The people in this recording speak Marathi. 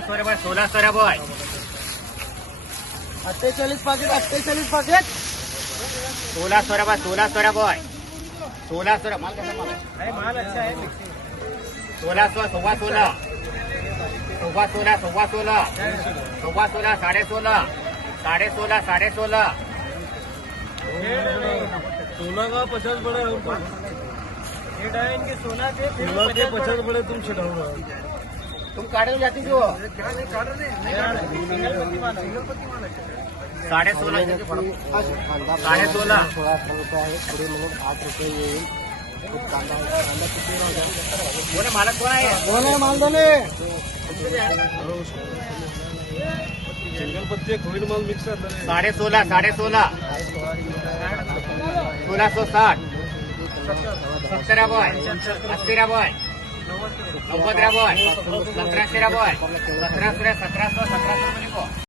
16 सोळा बॉय 48 पाकिट 48 पाकिट 16 सोळा बॉय 16 सोळा बॉय 16 सोळा माल कसा माल अरे माल अच्छा है 16 सव्वा 16 सव्वा 16 सव्वा 16 सव्वा 16 साडे 16 साडे 16 साडे 16 16 का 50 बड़ा है उनको ये है इनके 16 के 50 बड़े तुम छिड़ाओ तुम काढे जाती जो क्या नहीं काट रहे सिंगल पत्ती माल साडे 16 साडे 16 रुपये आहे पुढे म्हणून 8 रुपये येईल खूप कांदा किती कोण आहे मालक कोण आहे कोण आहे मालदाने सिंगल पत्ती कोविड माल मिक्स आहे साडे 16 साडे 16 1660 70 बॉय 80 बॉय 90 बॉय 1700 बॉय 1700 1700